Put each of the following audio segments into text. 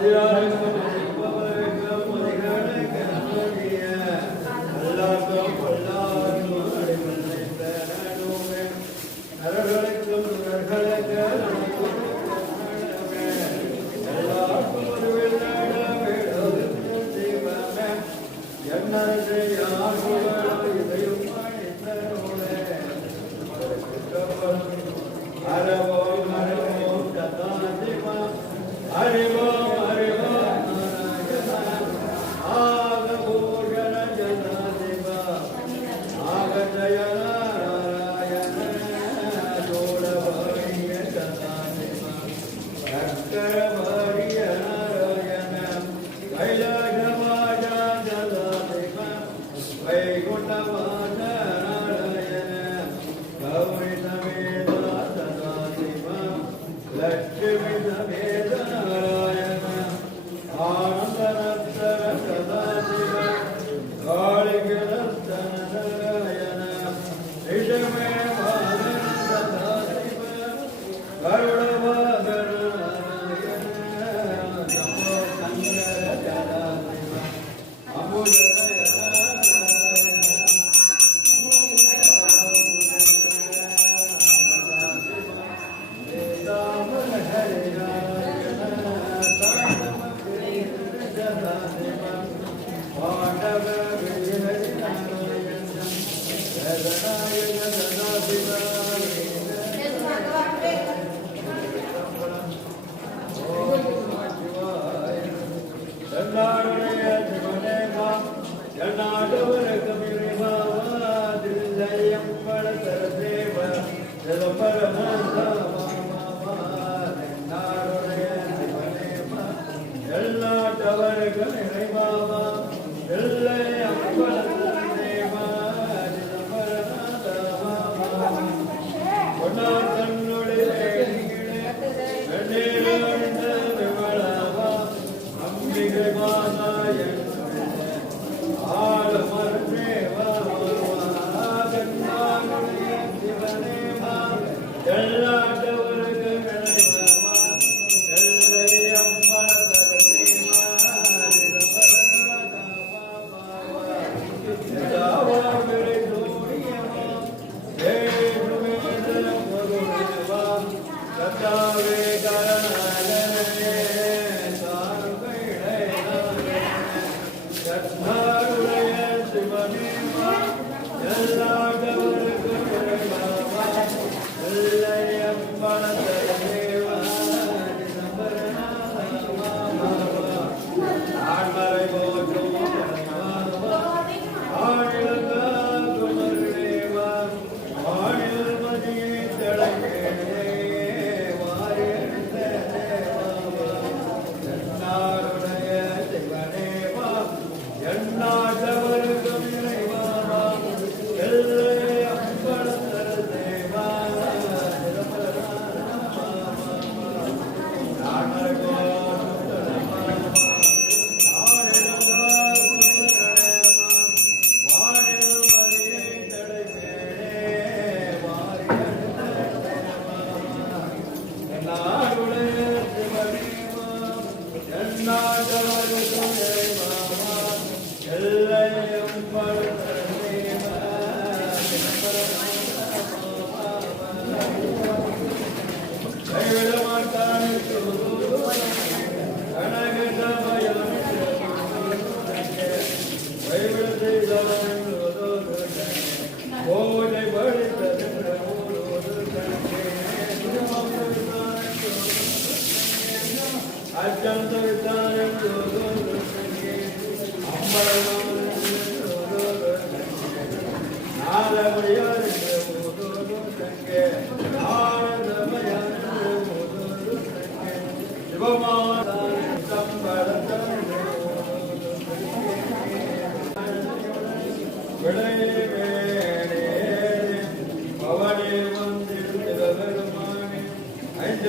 Adiós.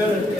good.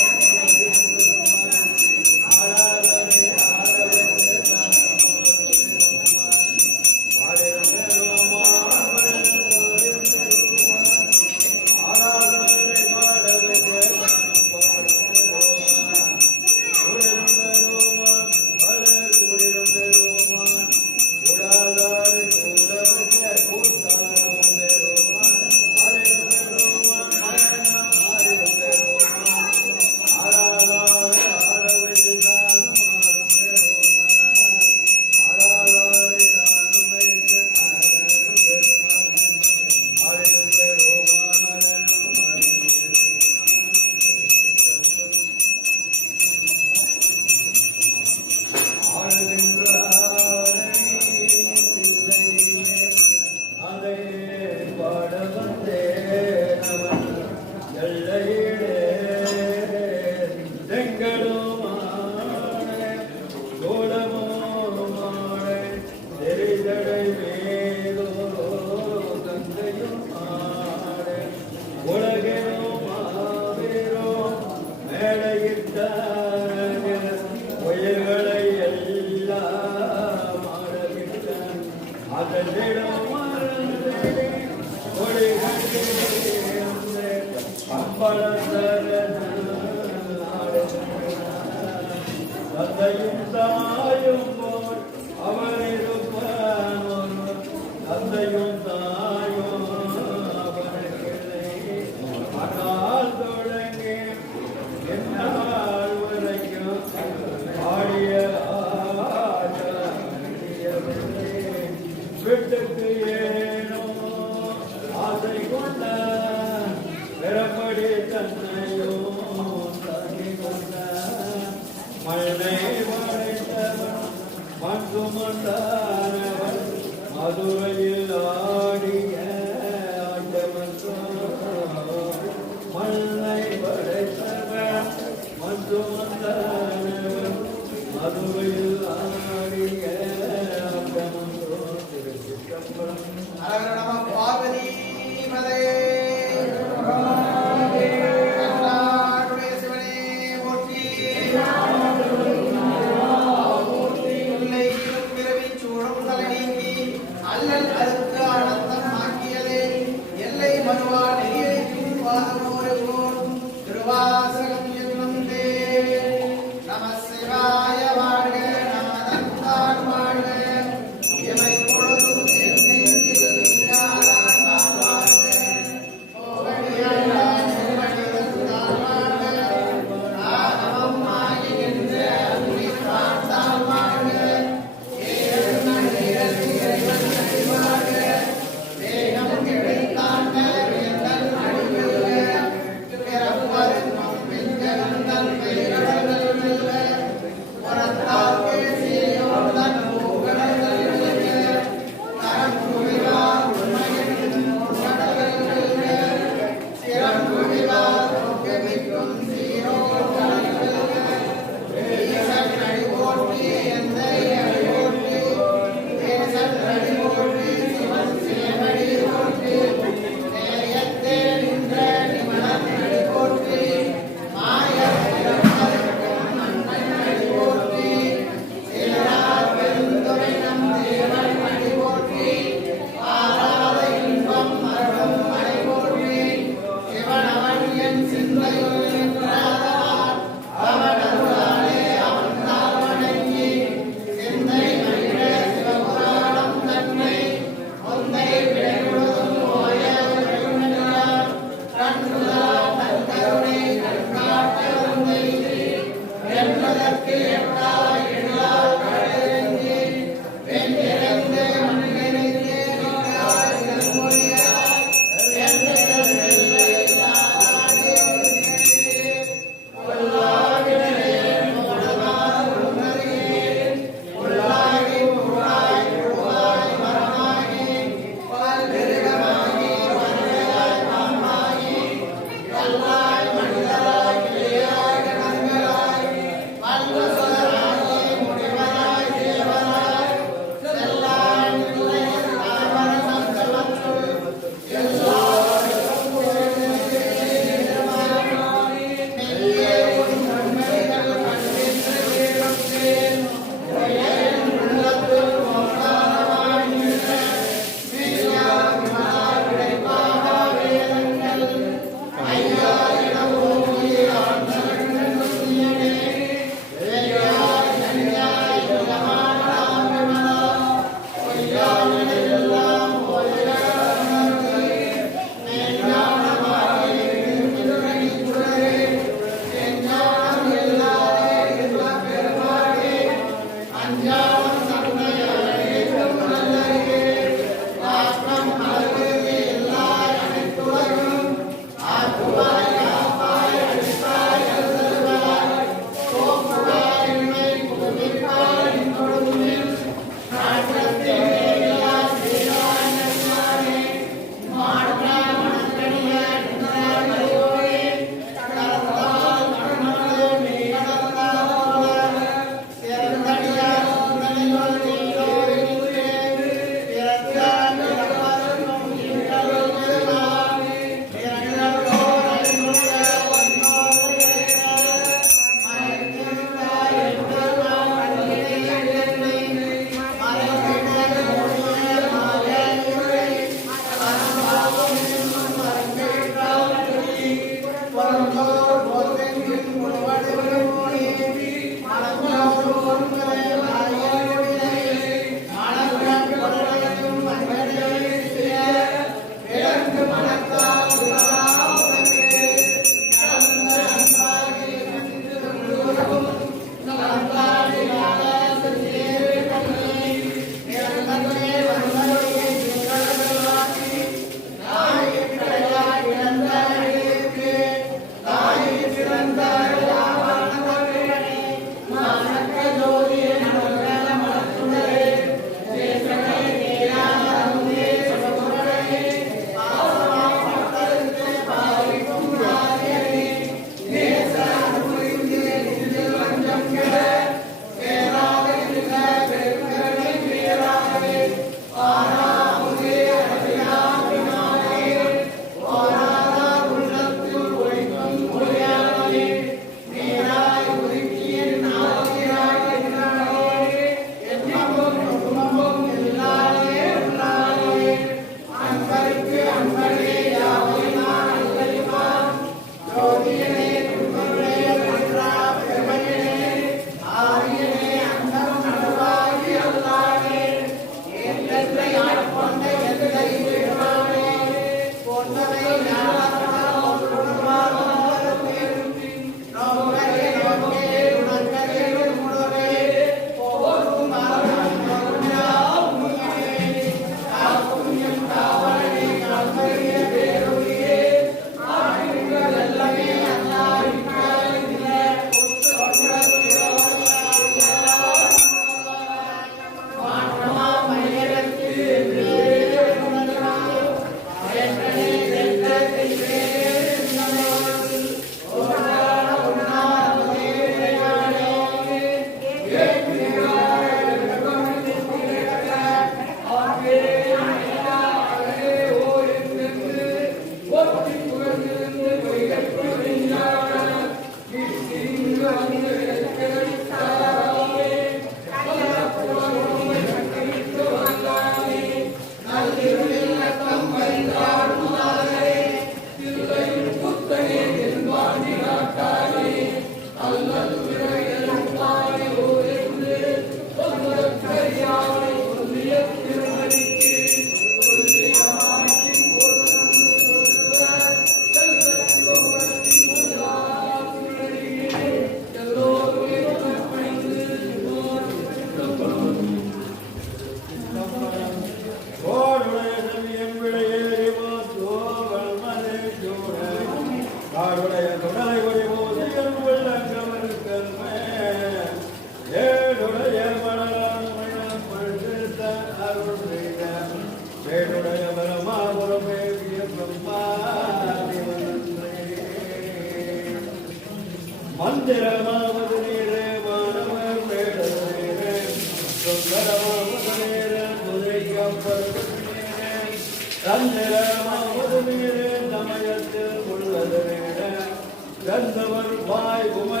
தந்தவர் வாய் உமை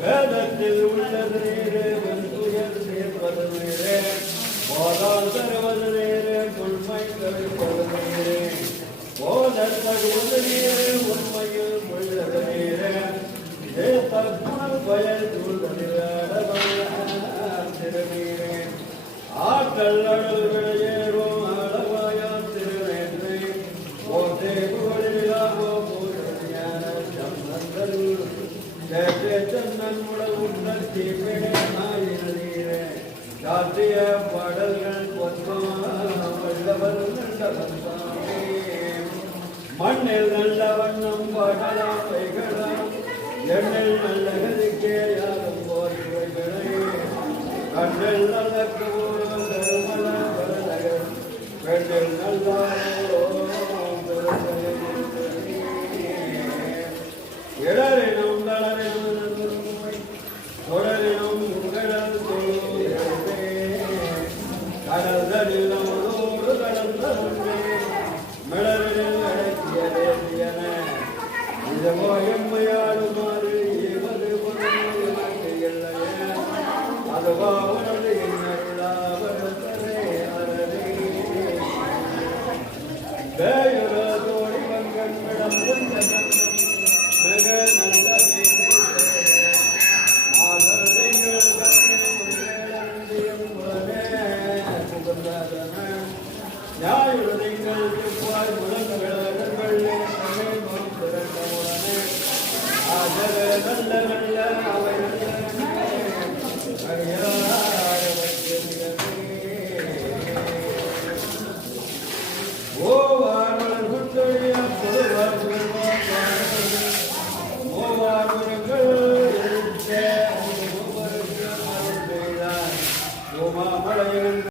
வேதத்தில் உள்ளது நீரே வெந்துயர் சேர்வது நீரே போதால் தருவது நீரே உண்மை கவிப்பது நீரே போதற்பது நீரே உண்மையில் ஆற்றல்